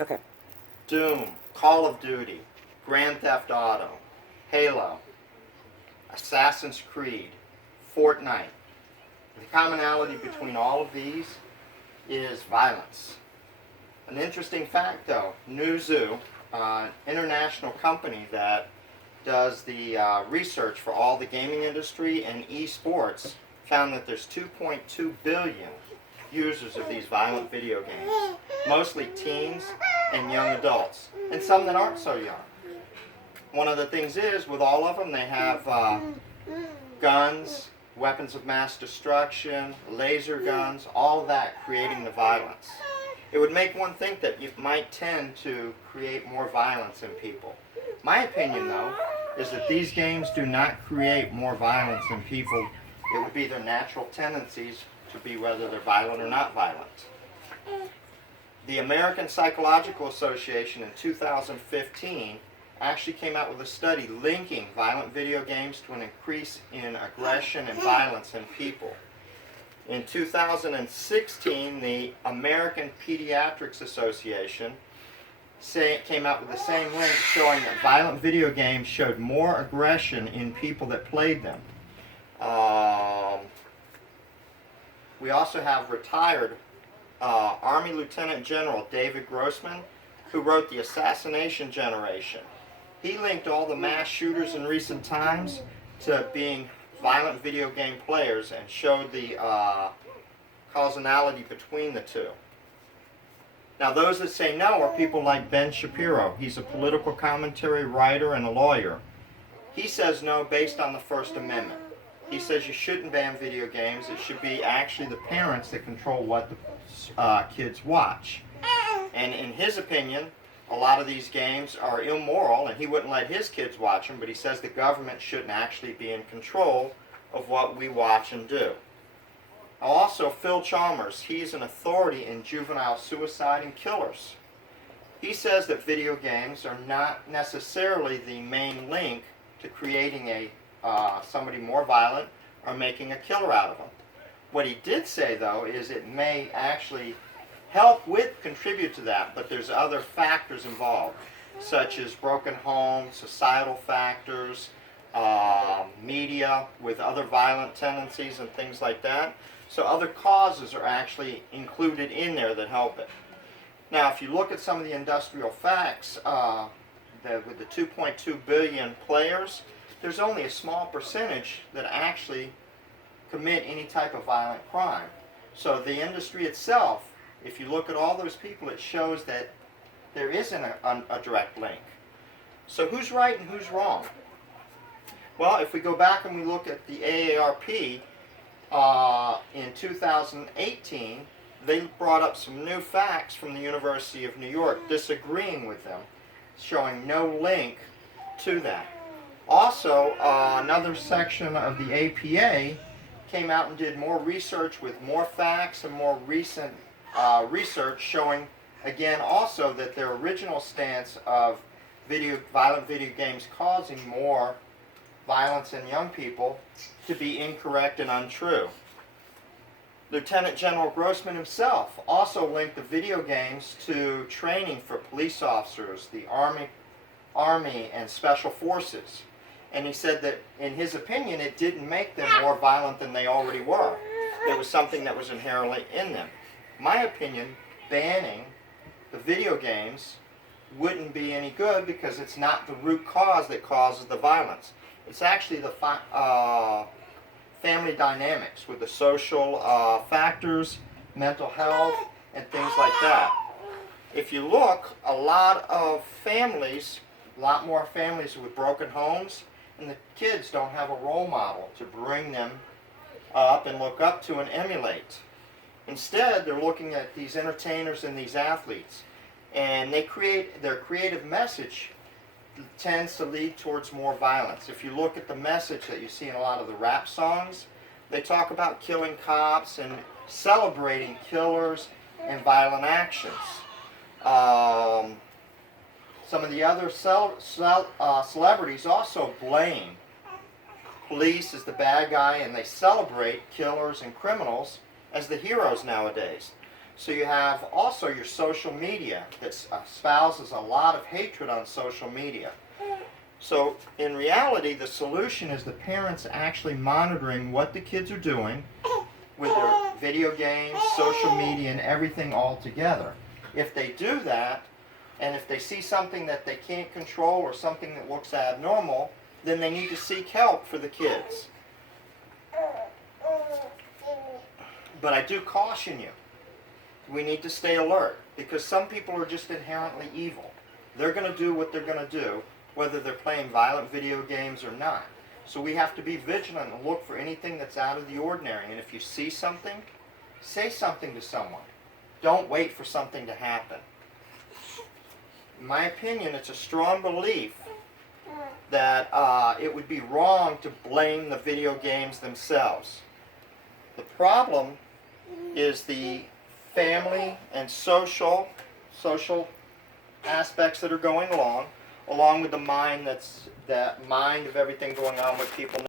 Okay. Doom, Call of Duty, Grand Theft Auto, Halo, Assassin's Creed, Fortnite. The commonality between all of these is violence. An interesting fact though, Newzoo, an international company that does the research for all the gaming industry and esports, found that there's 2.2 billion users of these violent video games, mostly teens and young adults, and some that aren't so young. One of the things is, with all of them, they have guns, weapons of mass destruction, laser guns, all of that creating the violence. It would make one think that you might tend to create more violence in people. My opinion, though, is that these games do not create more violence in people. It would be their natural tendencies to be whether they're violent or not violent. The American Psychological Association in 2015 actually came out with a study linking violent video games to an increase in aggression and violence in people. In 2016, the American Pediatrics Association came out with the same link showing that violent video games showed more aggression in people that played them. We also have retired Army Lieutenant General David Grossman, who wrote The Assassination Generation. He linked all the mass shooters in recent times to being violent video game players and showed the causality between the two. Now, those that say no are people like Ben Shapiro. He's a political commentary writer and a lawyer. He says no based on the First Amendment. He says you shouldn't ban video games. It should be actually the parents that control what the kids watch. And in his opinion, a lot of these games are immoral, and he wouldn't let his kids watch them, but he says the government shouldn't actually be in control of what we watch and do. Also, Phil Chalmers, he's an authority in juvenile suicide and killers. He says that video games are not necessarily the main link to creating somebody more violent or making a killer out of them. What he did say, though, is it may actually contribute to that, but there's other factors involved, such as broken homes, societal factors, media with other violent tendencies and things like that. So other causes are actually included in there that help it. Now, if you look at some of the industrial facts, with the 2.2 billion players, there's only a small percentage that actually commit any type of violent crime. So the industry itself, if you look at all those people, it shows that there isn't a direct link. So who's right and who's wrong? Well, if we go back and we look at the AARP, in 2018, they brought up some new facts from the University of New York, disagreeing with them, showing no link to that. Also, another section of the APA came out and did more research with more facts and more recent research showing, again, also that their original stance of violent video games causing more violence in young people to be incorrect and untrue. Lieutenant General Grossman himself also linked the video games to training for police officers, the Army and Special Forces. And he said that, in his opinion, it didn't make them more violent than they already were. There was something that was inherently in them. My opinion, banning the video games wouldn't be any good because it's not the root cause that causes the violence. It's actually the family dynamics with the social factors, mental health, and things like that. If you look, a lot more families with broken homes, and the kids don't have a role model to bring them up and look up to and emulate. Instead, they're looking at these entertainers and these athletes, and their creative message tends to lead towards more violence. If you look at the message that you see in a lot of the rap songs, they talk about killing cops and celebrating killers and violent actions. Some of the other celebrities also blame police as the bad guy, and they celebrate killers and criminals as the heroes nowadays. So you have also your social media that espouses a lot of hatred on social media. So in reality, the solution is the parents actually monitoring what the kids are doing with their video games, social media, and everything all together. If they do that, and if they see something that they can't control or something that looks abnormal, then they need to seek help for the kids. But I do caution you, we need to stay alert, because some people are just inherently evil. They're going to do what they're going to do, whether they're playing violent video games or not. So we have to be vigilant and look for anything that's out of the ordinary. And if you see something, say something to someone. Don't wait for something to happen. In my opinion, it's a strong belief that it would be wrong to blame the video games themselves. The problem is the family and social aspects that are going along with the mind of everything going on with people.